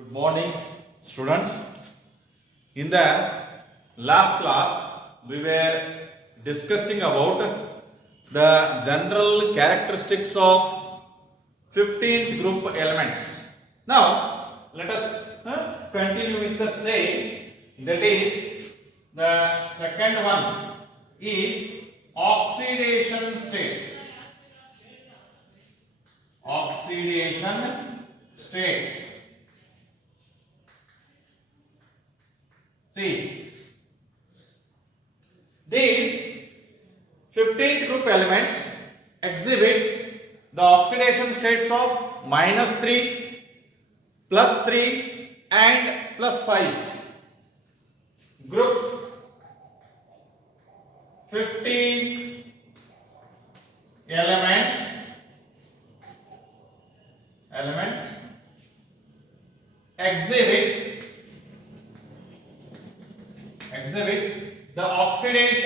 Good morning, students. In the last class, we were discussing about the general characteristics of 15th group elements. Now, let us continue with the same. That is, the second one is oxidation states. Oxidation states. See, these 15th group elements exhibit the oxidation states of -3, +3 and +5. Group 15 elements exhibit the oxidation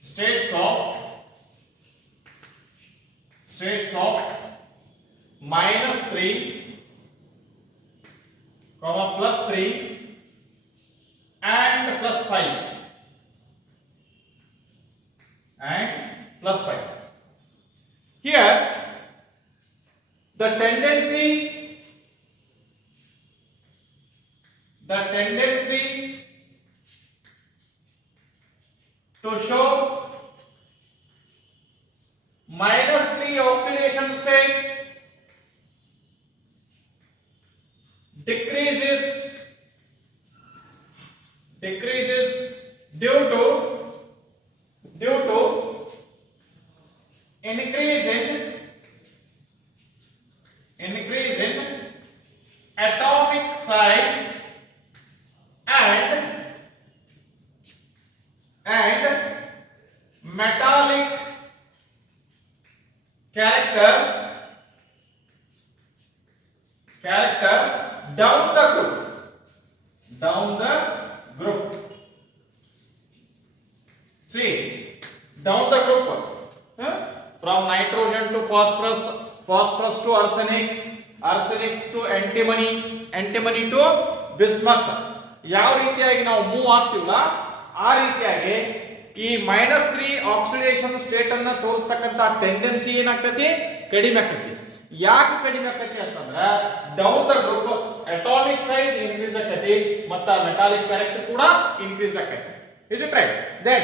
states of -3, +3 and +5. Here the tendency to show -3 oxidation state decreases due to increase in atomic size and metallic character down the group. See, down the group, from nitrogen to phosphorus to arsenic to antimony to bismuth. ಯಾವ ರೀತಿಯಾಗಿ ನಾವು ಮೂವ್ ಆಗ್ತೀವಲ್ಲ ಆ ರೀತಿಯಾಗಿ ಈ -3 oxidation state ಅನ್ನು ತೋರಿಸ್ತಕ್ಕಂತ ಟೆಂಡೆನ್ಸಿ ಏನಾಗ್ತೈತಿ, ಕಡಿಮೆ ಆಗ್ತೈತಿ. ಯಾಕೆ ಕಡಿಮೆ ಆಗ್ತೈತಿ ಅಂತಂದ್ರೆ down the group of atomic size increase ಆಗ್ತೈತಿ ಮತ್ತು ಮೆಟಾಲಿಕ್ ಕ್ಯಾರೆಕ್ಟರ್ ಕೂಡ ಇನ್ಕ್ರೀಸ್ ಆಗ್ತೈತಿ. Is it right? Then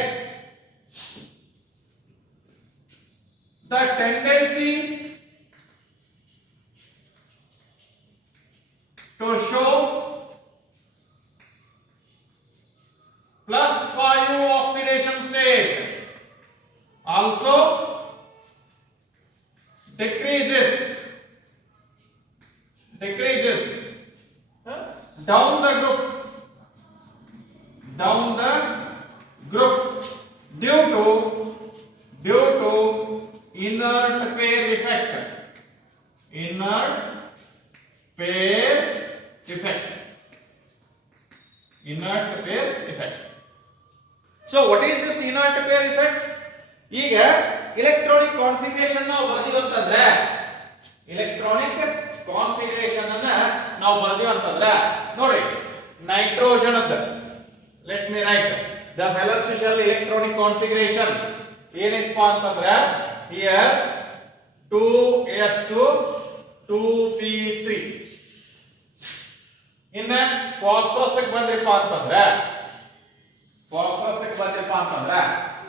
the tendency to show +5 oxidation state also decreases down the group due to inert pair effect. So what is this inert pair effect? ಈಗ electronic configuration ನಾವು ಬರೆದಿವಂತಂದ್ರೆ ನೋಡಿ ನೈಟ್ರೋಜನ್ ಅದ let me right the valence shell electronic configuration ಏನೈತಪ್ಪ ಅಂತಂದ್ರೆ here 2s2 2p3. ಇನ್ನ ಫಾಸ್ಫರಸ್ ಬಂದ್ರಪ್ಪ ಅಂತಂದ್ರೆ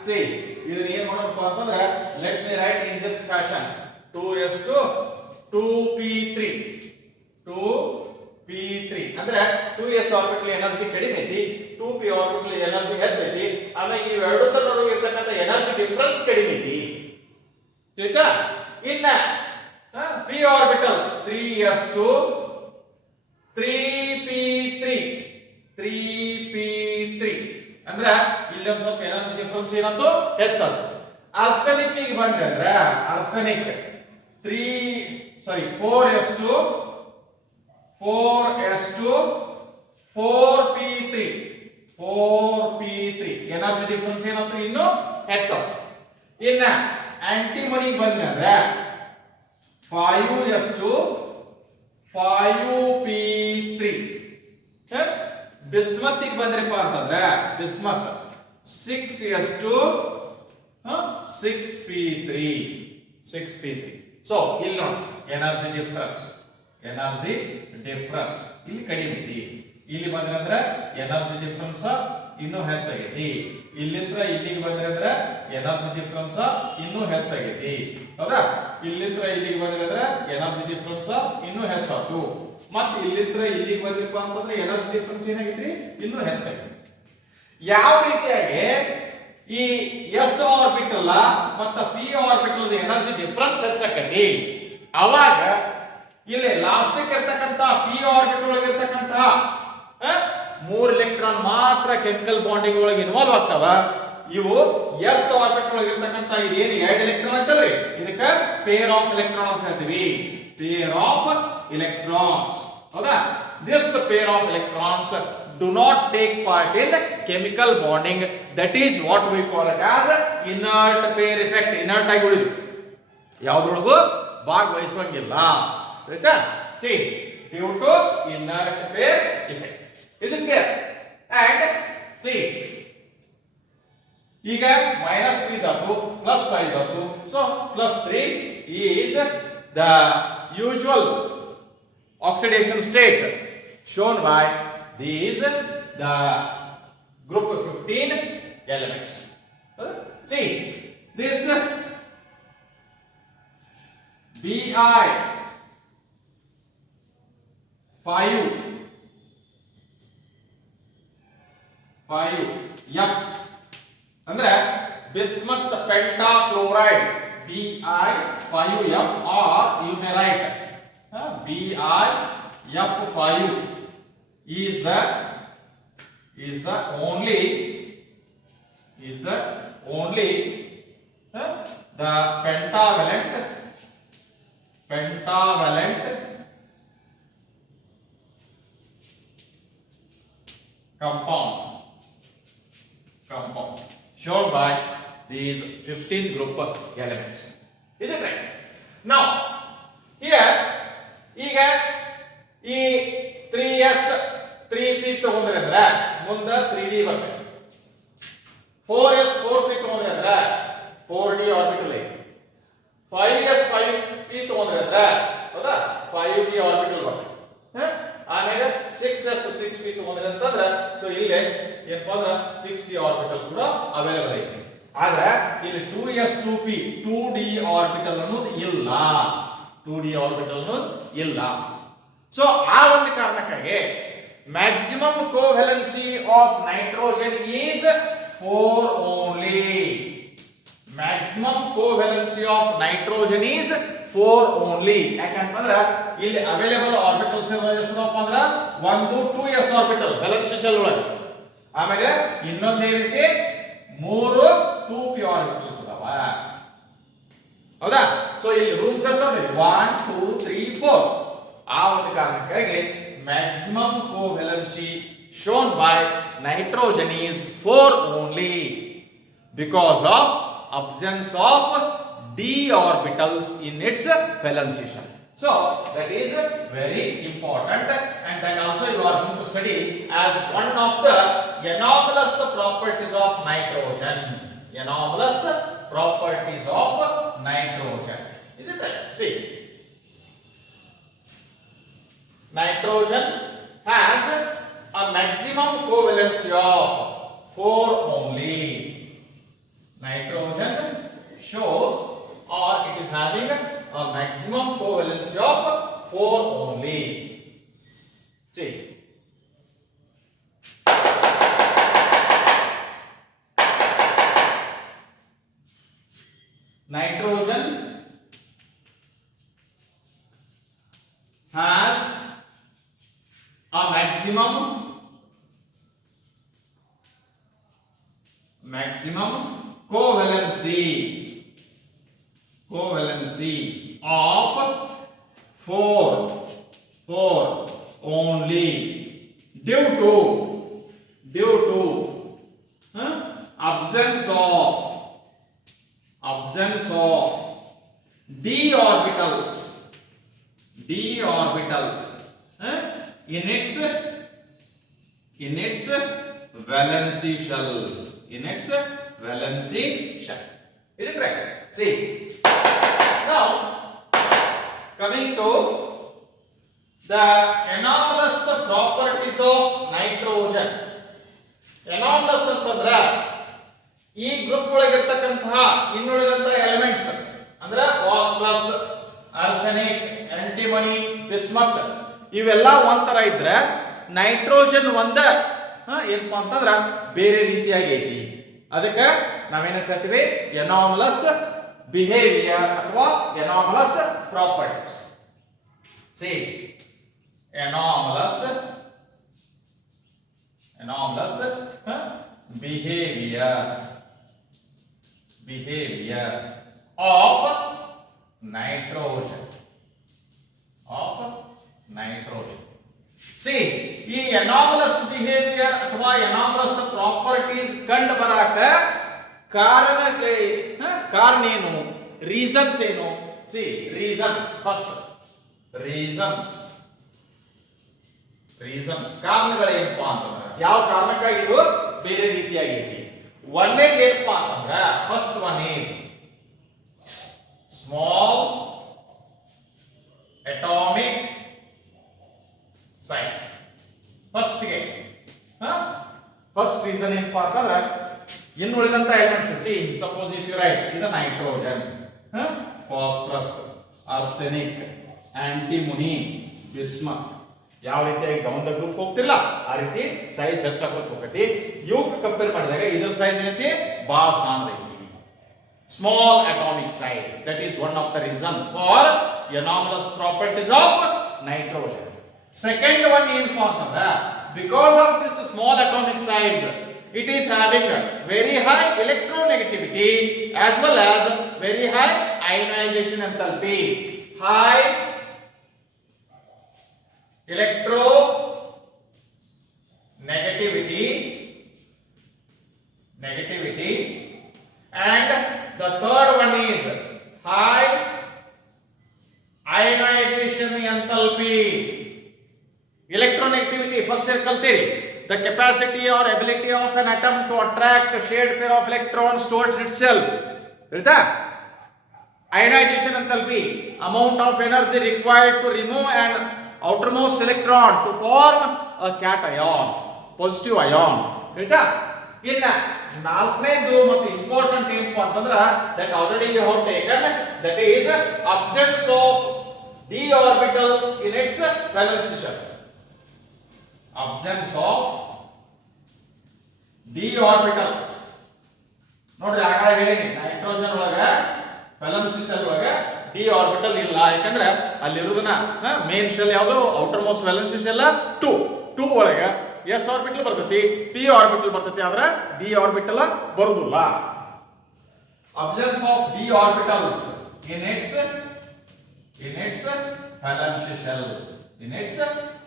see ಇದನ್ನ ಏನು ಮಾಡೋಣಪ್ಪ ಅಂತಂದ್ರೆ let me right in this fashion 2s2 2p3 ಅಂದ್ರೆ 2s ಆರ್ಬಿಟಲ್ ಎನರ್ಜಿ ಕಡಿಮೆ ಐತಿ, 2p ಆರ್ಬಿಟಲ್ ಎನರ್ಜಿ ಹೆಚ್ಚೈತಿ. ಆಮೇಲೆ ಈ ಎರಡರ ನಡುವೆ ಇರತಕ್ಕಂತ ಎನರ್ಜಿ ಡಿಫರೆನ್ಸ್ ಕಡಿಮೆ ಐತಿ. ತಿಳಿತಾ? ಇನ್ನ p ಆರ್ಬಿಟಲ್ 3s2 3p3 ಅಂದ್ರೆ ಇಲ್ಲಿ ಒಂದು ಸ್ವಲ್ಪ ಎನರ್ಜಿ ಡಿಫರೆನ್ಸ್ ಏನಂತ ಹೆಚ್ಚಾದ. ಆರ್ಸೆನಿಕ್ ಗೆ ಬಂದ್ರೆ ಅಂದ್ರೆ arsenic 4s2 4p3 energy difference ಏನಂತ ಇನ್ನು ಹೆಚ್ಚಾದ. ಇನ್ನ ಆಂಟಿಮನಿ ಬಂದ್ರೆ ಅಂದ್ರೆ 5s2 5p3 ಬಿಸ್ಮತ್ತಿಗೆ ಬಂದ್ರಪ್ಪ ಅಂತಂದ್ರೆ ಬಿಸ್ಮತ್ 6s2 6p3 ಸೊ ಇಲ್ಲಿ ನೋಡಿ ಎನರ್ಜಿ ಡಿಫರೆನ್ಸ್ ಇಲ್ಲಿ ಕಡಿಮೆ ಐತಿ ಇಲ್ಲಿ ಬಂದ್ರೆ ಅಂದ್ರೆ ಎನರ್ಜಿ ಡಿಫರೆನ್ಸ್ ಇನ್ನೂ ಹೆಚ್ಚಾಗೈತಿ ಇಲ್ಲಿಂದ ಇಲ್ಲಿಗೆ ಬಂದ್ರೆ ಅಂದ್ರೆ ಎನರ್ಜಿ ಡಿಫರೆನ್ಸ್ ಇನ್ನೂ ಹೆಚ್ಚಾಗೈತಿ ಹೌದಾ ಇಲ್ಲಿಂದ ಇಲ್ಲಿಗೆ ಬಂದ್ರೆ ಅಂದ್ರೆ ಎನರ್ಜಿ ಡಿಫರೆನ್ಸ್ ಇನ್ನೂ ಹೆಚ್ಚಾಯ್ತು ಮತ್ತೆ ಇಲ್ಲಿಂದ ಇಲ್ಲಿಗೆ ಬಂದ್ರಪ್ಪ ಅಂತಂದ್ರೆ ಎನರ್ಜಿ ಡಿಫರೆನ್ಸ್ ಏನಾಗೈತ್ರಿ ಇನ್ನೂ ಹೆಚ್ಚಾಗೈತಿ ಯಾವ ರೀತಿಯಾಗಿ ಈ ಎಸ್ ಆರ್ಬಿಟಲ್ ಮತ್ತು ಪಿ ಆರ್ಬಿಟಲ್ ಎನರ್ಜಿ ಡಿಫರೆನ್ಸ್ ಹೆಚ್ಚಾಕತಿ ಅವಾಗ ಇಲ್ಲಿ ಲಾಸ್ಟಿಕ್ ಇರ್ತಕ್ಕಂತ ಪಿ ಆರ್ಬಿಟಲ್ ಒಳಗೆ ಇರ್ತಕ್ಕಂತ 3 ಎಲೆಕ್ಟ್ರಾನ್ ಮಾತ್ರ ಕೆಮಿಕಲ್ ಬಾಂಡಿಂಗ್ ಒಳಗೆ ಇನ್ವಾಲ್ವ್ ಆಗ್ತಾವ ಇವು ಎಸ್ ಆರ್ಬಿಟಲ್ ಒಳಗೆ ಇರ್ತಕ್ಕಂತ ಇದೇನು 2 ಎಲೆಕ್ಟ್ರಾನ್ ಅಂತಲ್ರಿ ಇದಕ್ಕೆ ಪೇರ್ ಆಫ್ ಎಲೆಕ್ಟ್ರಾನ್ ಅಂತ ಹೇಳ್ತೀವಿ ಪೇರ್ ಆಫ್ ಎಲೆಕ್ಟ್ರಾನ್ಸ್ ಹೌದಾ this pair of electrons do not take part in chemical bonding that is what we call it as inert pair effect inert ಆಗಿ ಉಳಿದು ಯಾವುದ್ರೊಳಗೂ ಭಾಗವಹಿಸುವಂಗಿಲ್ಲ ಆಯ್ತಾ see due to inert pair effect is it clear and see ಈಗ -3 ಧಾತು +5 ಧಾತು so +3 is the usual oxidation state shown by these the group 15 elements. See this Bi 5 F ಅಂದ್ರೆ bismuth pentafluoride Bi5F or you may write BiF5 is the only the pentavalent compound shown by these 15 group elements. Is it right? Now here ಈಗ ಈ 3s 3p ತಗೊಂಡ್ರೆ ಅಂದ್ರೆ ಮುಂದೆ 3d ಬರ್ತದೆ 4s 4p ತಗೊಂಡ್ರೆ ಅಂದ್ರೆ 4d orbital ಐತಿ 5s 5p ತಗೊಂಡ್ರೆ ಅಂದ್ರೆ ಹೌದಾ 5d ಆರ್ಬಿಟಲ್ ಬರ್ತದೆ ಆಮೇಲೆ 6s 6p ತಗೊಂಡ್ರೆ ಅಂತಂದ್ರೆ ಸೊ ಇಲ್ಲಿ ಏನಪ್ಪ ಅಂದ್ರೆ 6d ಆರ್ಬಿಟಲ್ ಕೂಡ ಅವೈಲೇಬಲ್ ಐತಿ ಆದ್ರೆ ಇಲ್ಲಿ 2s 2p 2d ಆರ್ಬಿಟಲ್ ಅನ್ನೋದು ಇಲ್ಲ 2d ಆರ್ಬಿಟಲ್ ಇಲ್ಲ ಸೊ ಆ ಒಂದು ಕಾರಣಕ್ಕಾಗಿ maximum covalency of nitrogen is 4 only maximum covalency of nitrogen is 4 only ಯಾಕಂತಂದ್ರೆ ಇಲ್ಲಿ ಅವೈಲೇಬಲ್ ಆರ್ಬಿಟಲ್ಸ್ ಎಷ್ಟಪ್ಪ ಅಂದ್ರೆ ಒಂದು 2s ಆರ್ಬಿಟಲ್ ವ್ಯಾಲೆನ್ಸಿ ಶೆಲ್ ಒಳಗೆ ಆಮೇಲೆ ಇನ್ನೊಂದು ಏನೈತಿ 3 2p ಆರ್ಬಿಟಲ್ಸ್ ಅದಾವ ಹೌದಾ ಸೊ ಇಲ್ಲಿ ರೂಮ್ಸ್ ಎಷ್ಟು ಅಂದ್ರೆ 1 2 3 4 ಆ ಒಂದು ಕಾರಣಕ್ಕಾಗಿ ಮ್ಯಾಕ್ಸಿಮಮ್ ಕೋವ್ಯಾಲೆನ್ಸಿ shown by nitrogen is 4 only because of absence of d orbitals in its valency shell. So that is very important and that also you are going to study as one of the anomalous properties of nitrogen. Anomalous properties of nitrogen. Is it right? See, nitrogen has a maximum covalency of 4 only. Nitrogen shows or it is having a maximum covalency of 4 only. See, nitrogen has a maximum covalency of 4 only due to absence of absence of d orbitals, huh, in its valency shell, is it right? See, now coming to the anomalous properties of nitrogen. Anomalous ಅಂತಂದ್ರೆ ಈ ಗ್ರೂಪ್ ಒಳಗಿರತಕ್ಕಂತಹ ಇನ್ನುಳಿದಂತಹ ಎಲಿಮೆಂಟ್ಸ್ ಅಂದ್ರೆ phosphorus, arsenic, antimony, bismuth ಇವೆಲ್ಲ ಒಂಥರ ಇದ್ರೆ ನೈಟ್ರೋಜನ್ ಒಂದ ಏನಪ್ಪಾ ಅಂತಂದ್ರ ಬೇರೆ ರೀತಿಯಾಗಿ ಐತಿ. ಅದಕ್ಕೆ ನಾವೇನ ಕರಿತೀವಿ ಅನಾಮಲಸ್ ಬಿಹೇವಿಯರ್ ಅಥವಾ anomalous properties. C anomalous behavior of nitrogen. See, ಈ anomalous behavior ಅಥವಾ anomalous properties ಕಂಡು ಬರಾಕ ಕಾರಣ ಏನು, ರೀಸನ್ಸ್ ಏನು? See, reasons first. ರೀಸನ್ಸ್ ಕಾರಣಗಳೇನಪ್ಪ ಅಂತಂದ್ರೆ ಯಾವ ಕಾರಣಕ್ಕಾಗಿ ಇದು ಬೇರೆ ರೀತಿಯಾಗೈತಿ? ಒಂದೇದು ಏನಪ್ಪ ಅಂತಂದ್ರೆ first one is small atomic size. First reason ಏನಪ್ಪ ಅಂತಂದ್ರೆ ಇನ್ನು ಉಳಿದಂತ elements, see suppose if you write ಇದು nitrogen, phosphorus, arsenic, antimony, bismuth ಯಾವ ರೀತಿಯಾಗಿ ಡೌನ್ ದ ಗ್ರೂಪ್ ಹೋಗ್ತಿಲ್ಲ ಆ ರೀತಿ ಸೈಜ್ ಹೆಚ್ಚಾಕೋತ ಹೋಗತಿ. ಇವಕ್ಕೆ ಕಂಪೇರ್ ಮಾಡಿದಾಗ ಇದರ ಸೈಜ್ ಏನೈತಿ ಬಹಳ ಸಣ್ಣ ಐತಿ. Small atomic size, that is one of the reason for anomalous properties of nitrogen. Second one ಏನಪ್ಪ ಅಂತಂದ್ರೆ because of this small atomic size it is having very high electronegativity as well as very high ionization enthalpy. High electronegativity and the third one is high ionization enthalpy. Electronegativity first kaltiri, the capacity or ability of an atom to attract a shared pair of electrons towards itself. Rita? Ionization enthalpy, amount of energy required to remove an outermost electron to form a cation, positive ion. Rita? ಇನ್ನ ನಾಲ್ಕನೇದು ಮತ್ತು ಇಂಪಾರ್ಟೆಂಟ್ ಏನಪ್ಪ ಅಂತಂದ್ರೆ that already you have taken, that is absence of d orbitals in its valence shell. Absence of d orbitals. ನೋಡ್ರಿ ಆಗಲೇ ಹೇಳಿನಿ ನೈಟ್ರೋಜನ್ ಒಳಗ valence shell ಒಳಗ d orbital ಇಲ್ಲ. ಯಾಕಂದ್ರೆ ಅಲ್ಲಿ ಇರುವುದನ್ನ ಮೇನ್ ಶೆಲ್ ಯಾವುದು ಔಟರ್ ಮೋಸ್ಟ್ valence shell 2 ಒಳಗ s orbital ಬರ್ತೈತಿ, p orbital ಬರ್ತೈತಿ, ಆದ್ರೆ d orbital ಬರುವುದಿಲ್ಲ. Absence of d orbitals in its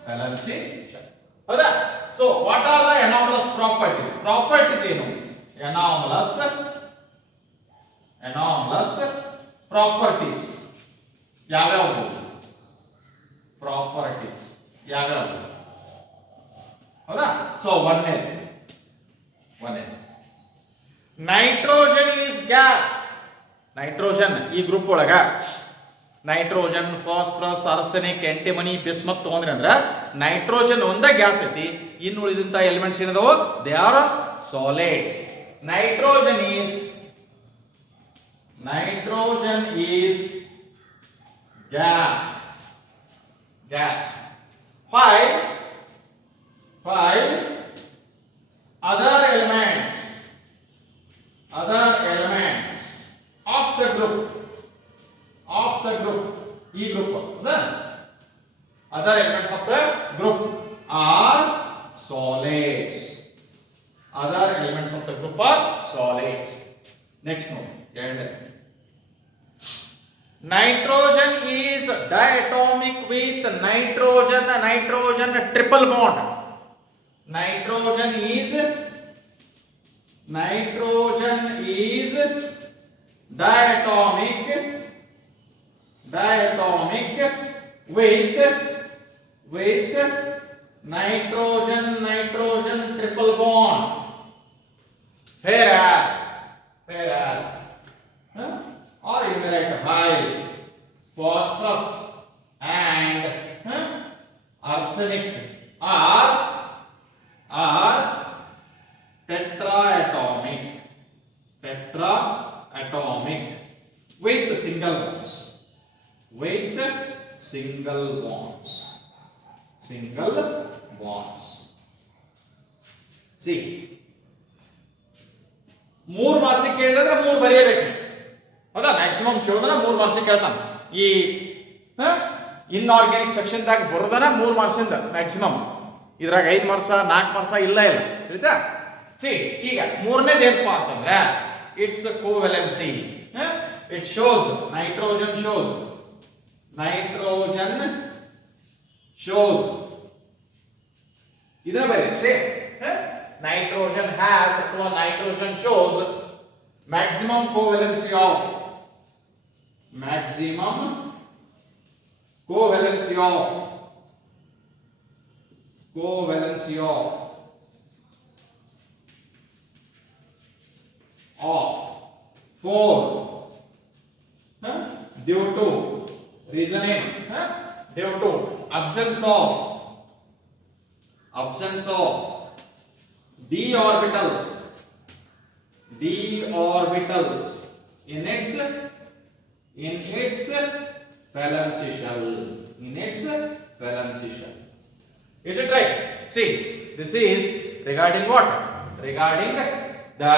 valence shell. ಹೌದಾ? So what are the anomalous properties? Properties ಏನು? anomalous ಪ್ರಾಪರ್ಟೀಸ್ ಯಾವ್ಯಾವು? ಪ್ರಾಪರ್ಟೀಸ್ ಯಾವ್ಯಾವು? ಹೌದಾ? ಸೊ ಒಂದೇ ನೈಟ್ರೋಜನ್ ಈಸ್ ಗ್ಯಾಸ್. ನೈಟ್ರೋಜನ್ ಈ ಗ್ರೂಪ್ ಒಳಗ nitrogen, phosphorus, arsenic, antimony, bismuth ತಗೊಂಡ್ರಿ ಅಂದ್ರೆ ನೈಟ್ರೋಜನ್ ಒಂದ ಗ್ಯಾಸ್ ಐತಿ. ಇನ್ನು ಉಳಿದಂತ ಎಲಿಮೆಂಟ್ಸ್ ಏನದಾವು? They are solids. Nitrogen is gas. While other elements of the group, E group, other elements of the group are solids. Other elements of the group are solids. Next one. Nitrogen is diatomic with nitrogen triple bond. Nitrogen is diatomic with nitrogen triple bond, whereas or you may write while phosphorus and arsenic are tetraatomic with single bonds. See, 3 ಮಾರ್ಕ್ಸ್ ಕೇಳಿದ್ರೆ 3 ಬರೆಯಬೇಕು. ಹೌದಾ? ಮ್ಯಾಕ್ಸಿಮಮ್ ಕೇಳಿದ್ರೆ 3 ಮಾರ್ಕ್ಸ್ ಕೇಳ್ತಾನೆ. ಈ inorganic section ದಾಗ ಬರೋದನ 3 ಮಾರ್ಕ್ಸ್ ಇಂದ ಮ್ಯಾಕ್ಸಿಮಮ್. ಇದ್ರಾಗ 5 ಮಾರ್ಕ್ಸ್ 4 ಮಾರ್ಕ್ಸ್ ಇಲ್ಲ ತಿಳಿತಾ? ಸಿ, ಈಗ ಮೂರನೇದು ಏನಪ್ಪಾ ಅಂತಂದ್ರೆ ಇಟ್ಸ್ ಕೋವೆಲೆನ್ಸಿ. It shows nitrogen shows ಇದನ್ನ ಬರೀ nitrogen has ಅಥವಾ nitrogen shows maximum covalency of four due to reasoning due to absence of d orbitals in its valence shell. Is it right? See, this is regarding what? Regarding the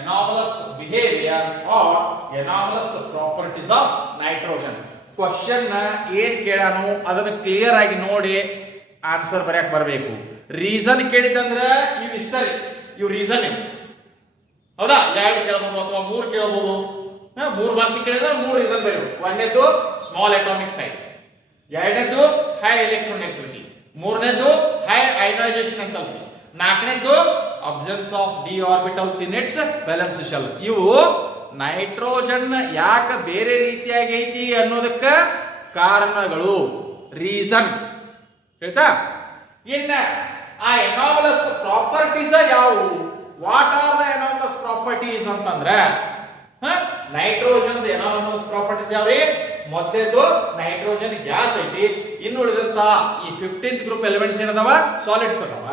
anomalous behavior or anomalous properties of nitrogen. Question ಏನ್ ಕೇಳಾನು ಅದನ್ನ ಕ್ಲಿಯರ್ ಆಗಿ ನೋಡಿ ಆನ್ಸರ್ ಬರೆಯಕ್ಕೆ ಬರಬೇಕು. ರೀಸನ್ ಕೇಳಿದಂದ್ರೆ ಇವು ಇಷ್ಟರಿ, ಇವು ರೀಸನ್. ಹೌದಾ? 2 ಕೇಳಬಹುದು ಅಥವಾ 3 ಕೇಳಬಹುದು. 3 ಮಾರ್ಕ್ಸ್ ಕೇಳಿದ್ರೆ 3 ರೀಸನ್ ಬರೆಯಬೇಕು. ಒಂದನೇದು ಸ್ಮಾಲ್ ಅಟಾಮಿಕ್ ಸೈಜ್, ಎರಡನೇದು ಹೈ ಎಲೆಕ್ಟ್ರೋನೆಗಟಿವಿಟಿ, ಮೂರನೇದು ಹೈ ಅಯನೈಸೇಷನ್ ಎಂಥಾಲ್ಪಿ, ನಾಲ್ಕನೇದು absence of D orbitals in its valence shell. ಇವು ನೈಟ್ರೋಜನ್ ಯಾಕೆ ಬೇರೆ ರೀತಿಯಾಗಿ ಐತಿ ಅನ್ನೋದಕ್ಕ ಕಾರಣಗಳು, ರೀಸನ್ಸ್. ಹೇಳ್ತಾ? ಇನ್ನ ಆ ಎನಾಮಲಸ್ ಪ್ರಾಪರ್ಟೀಸ್ ಯಾವುವು? ವಾಟ್ ಆರ್ ದ ಎನಾಮಲಸ್ ಪ್ರಾಪರ್ಟೀಸ್ ಅಂತಂದ್ರೆ ನೈಟ್ರೋಜನ್ ಎನಾಮಲಸ್ ಪ್ರಾಪರ್ಟೀಸ್ ಯಾವ್ರಿ? ಮೊದಲೇದು ನೈಟ್ರೋಜನ್ ಗ್ಯಾಸ್ ಐತಿ. ಇನ್ನು ಉಳಿದಂತ ಈ 15th ಗ್ರೂಪ್ ಎಲಿಮೆಂಟ್ಸ್ ಏನದಾವ? ಸಾಲಿಡ್ಸ್ ಅದಾವ.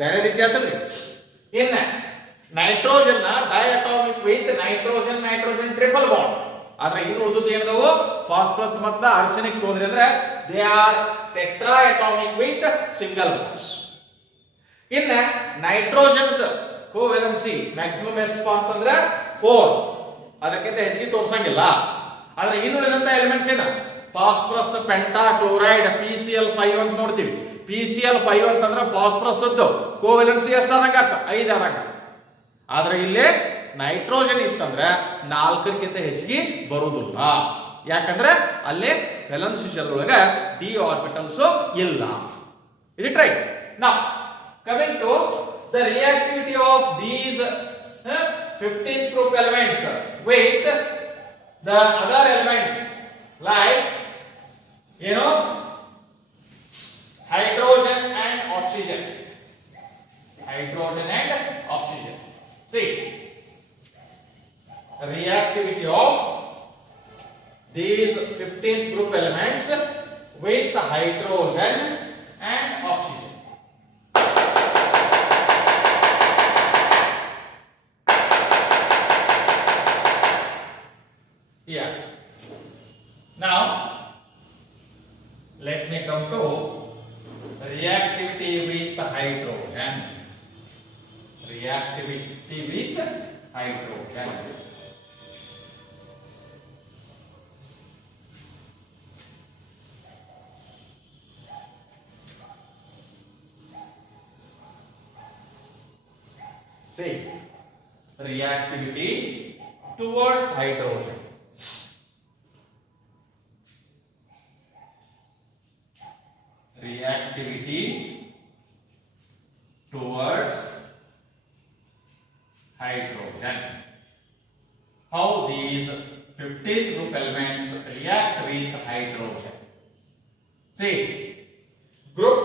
ಬೇರೆ ರೀತಿ ಆತಲ್ರಿ. ಇನ್ನ nitrogen diatomic with nitrogen triple bond. ಆದ್ರೆ ಇನ್ನು ಉಳಿದದ್ದು ಏನದಾವು? ಫಾಸ್ಫರಸ್ ಮತ್ತು ಆರ್ಸೆನಿಕ್ ಹೋದ್ರಿ ಅಂದ್ರೆ they are tetratomic with single bonds. ಇನ್ನ ನೈಟ್ರೋಜನ್ ಕೋವೆಲೆನ್ಸಿ ಮ್ಯಾಕ್ಸಿಮಮ್ ಎಷ್ಟಪ್ಪ ಅಂತಂದ್ರೆ 4, ಅದಕ್ಕಿಂತ ಹೆಚ್ಚಿಗೆ ತೋರ್ಸಂಗಿಲ್ಲ. ಆದ್ರೆ ಇನ್ನು ಉಳಿದಂತ ಎಲಿಮೆಂಟ್ಸ್ ಏನ? ಫಾಸ್ಫರಸ್ ಪೆಂಟಾ ಕ್ಲೋರೈಡ್ PCl5 ಅಂತ ನೋಡ್ತೀವಿ. PCl5 ಅಂತಂದ್ರೆ ಫಾಸ್ಫರಸ್ ಕೋವೆಲೆನ್ಸಿ ಎಷ್ಟಾದಂಗ? 5 ಆದಂಗ. ಆದ್ರೆ ಇಲ್ಲಿ ನೈಟ್ರೋಜನ್ ಇತ್ತಂದ್ರೆ 4ಕ್ಕಿಂತ ಹೆಚ್ಚಿಗೆ ಬರುವುದಿಲ್ಲ. ಯಾಕಂದ್ರೆ ಅಲ್ಲಿ ವ್ಯಾಲೆನ್ಸ್ ಶೆಲ್ ಒಳಗ ಡಿ ಆರ್ಬಿಟಲ್ಸ್ ಇಲ್ಲ. Is it right? Now coming to the reactivity of these 15th group elements with the other elements like hydrogen and oxygen. See, reactivity of these 15th group elements with hydrogen and oxygen. Yeah. Now let me come to reactivity with hydrogen. See, reactivity towards hydrogen. Reactivity towards hydrogen. how these 15th group elements react with hydrogen. See, group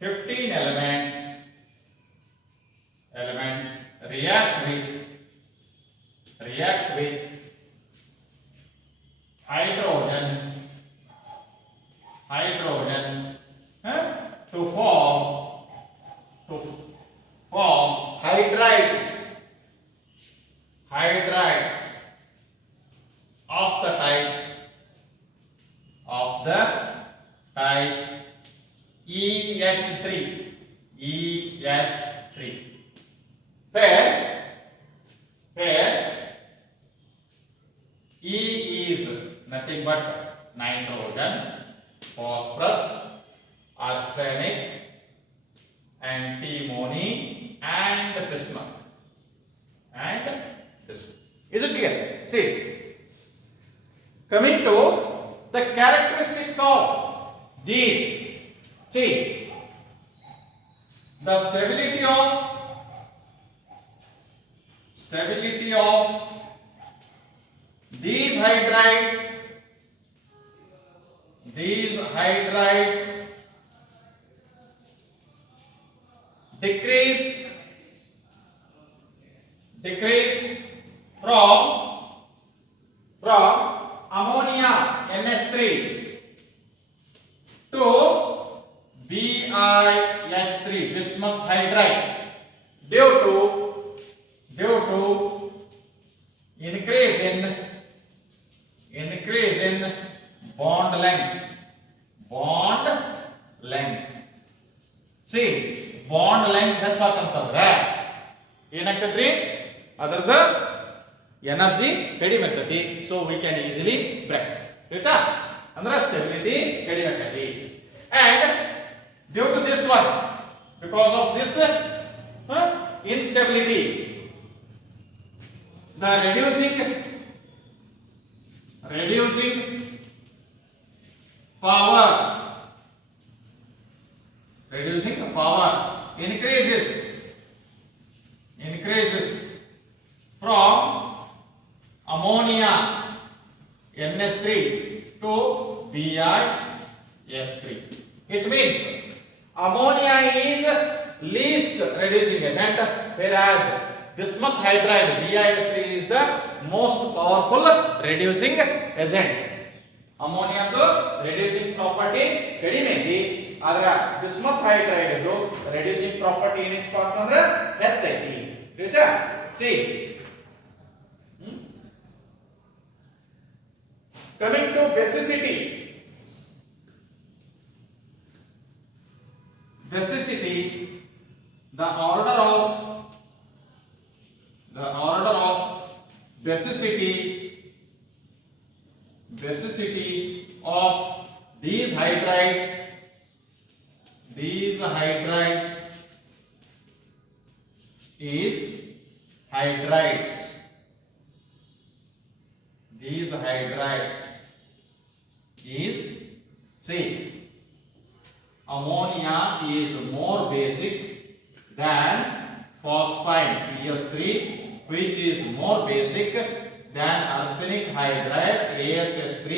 15 elements react with hydrogen to form hydrides of the type EH3 where E is nothing but nitrogen, phosphorus, arsenic, antimony and bismuth. Is it clear? See, coming to the characteristics of these. See, the stability of these hydrides decrease from ammonia NH3 to BiH3 bismuth hydride due to increase in bond length. See, bond length ಹೆಚ್ಚಾತಂತಂದ್ರೆ ಏನಾಗ್ತದ್ರಿ, ಅದರದ energy ಕಡಿಮೆ ಆಗ್ತತಿ. So we can easily break. ಆಯ್ತಾ? ಅಂದ್ರೆ ಸ್ಟೆಬಿಲಿಟಿ ಕಡಿಮೆ ಆಗ್ತತಿ. And due to this one, because of this instability, the reducing power increases from ammonia NH3 to BiS3. It means ammonia is least reducing agent, whereas bismuth hydride BiS3 is the most powerful reducing agent. Ammonia ದು reducing property ಕಡಿಮೆ ಐತಿ, ಆದ್ರೆ bismuth hydride ದು reducing property ಏನಿತ್ತು ಅಂತಂದ್ರೆ ಹೆಚ್ಚೈತಿ. ಆಯ್ತಾ? See, coming to basicity, the order of basicity of these hydrides is hydrides is, see, ammonia is more basic than phosphine PS3, which is more basic than arsenic hydride ASS3,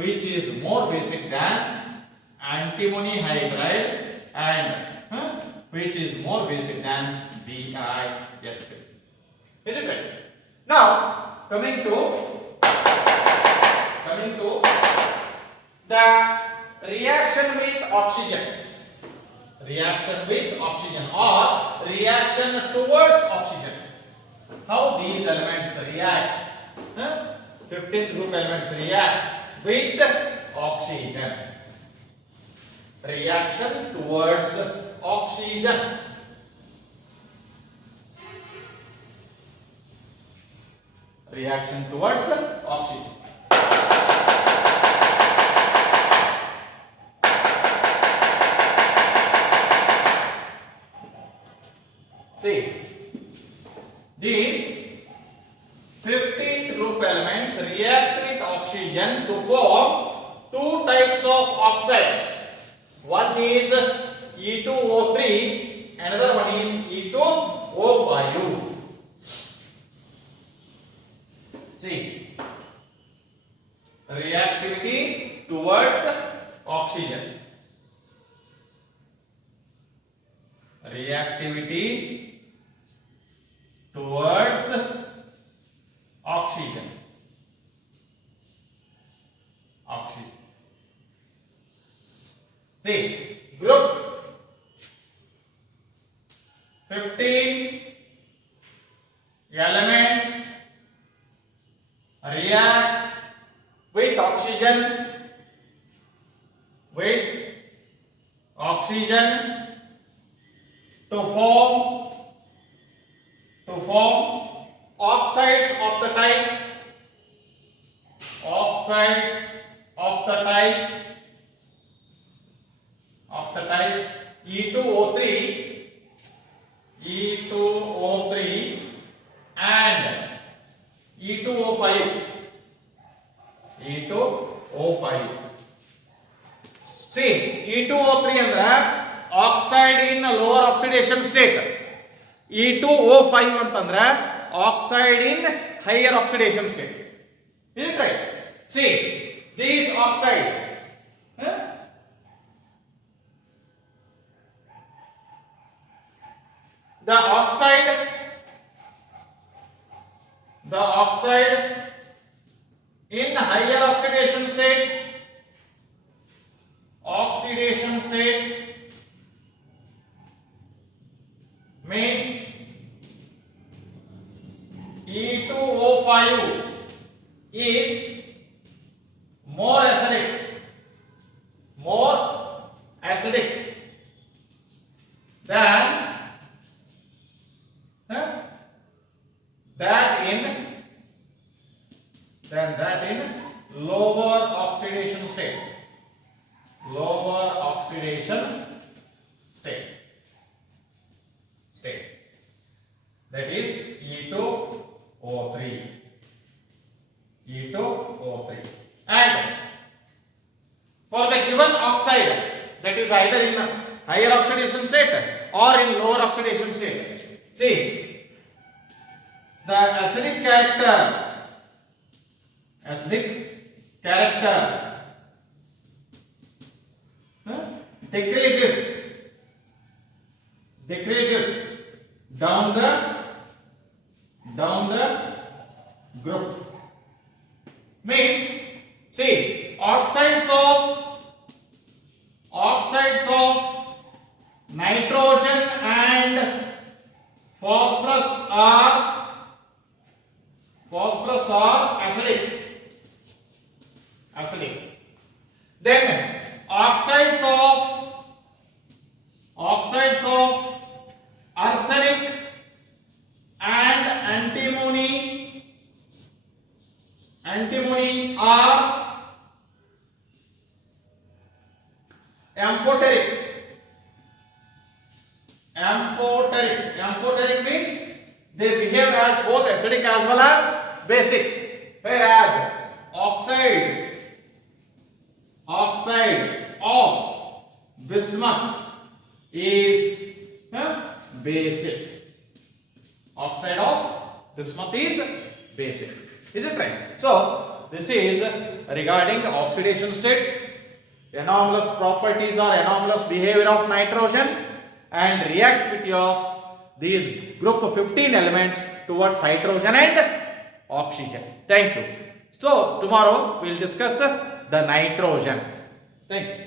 which is more basic than antimony hydride, and which is more basic than BiS3. Is it right? Now coming to the reaction with oxygen or reaction towards oxygen. How these elements react, 15th group elements react with oxygen. Reaction towards oxygen. See, these 15th group elements react with oxygen to form two types of oxides. One is E2O3, another one is E2O5. See, reactivity towards oxygen. Reactivity towards oxygen. Oxygen. See, group 15 elements react with oxygen to form oxides of the type E2O3 and E2O5. See, E2O3 ಅಂದ್ರೆ ಆಕ್ಸೈಡ್ ಇನ್ lower oxidation state. E2O5 ಅಂತಂದ್ರೆ oxide in higher oxidation state. Is it right? See, these oxides, the oxide in higher oxidation state means E2O5 is more acidic than that in lower oxidation state. That is E2O3. And for the given oxide that is either in higher oxidation state or in lower oxidation state, see, the acidic character decreases down the group. Means, see, oxides of nitrogen and phosphorus are acidic. Then oxides of arsenic and antimony are amphoteric. Amphoteric means they behave as both acidic as well as basic, whereas oxide of bismuth is basic. Oxide of bismuth is basic. Is it right? So this is regarding oxidation states, anomalous properties or anomalous behavior of nitrogen, and reactivity of these group of 15 elements towards hydrogen and oxygen. Thank you. So tomorrow we will discuss the nitrogen. Thank you.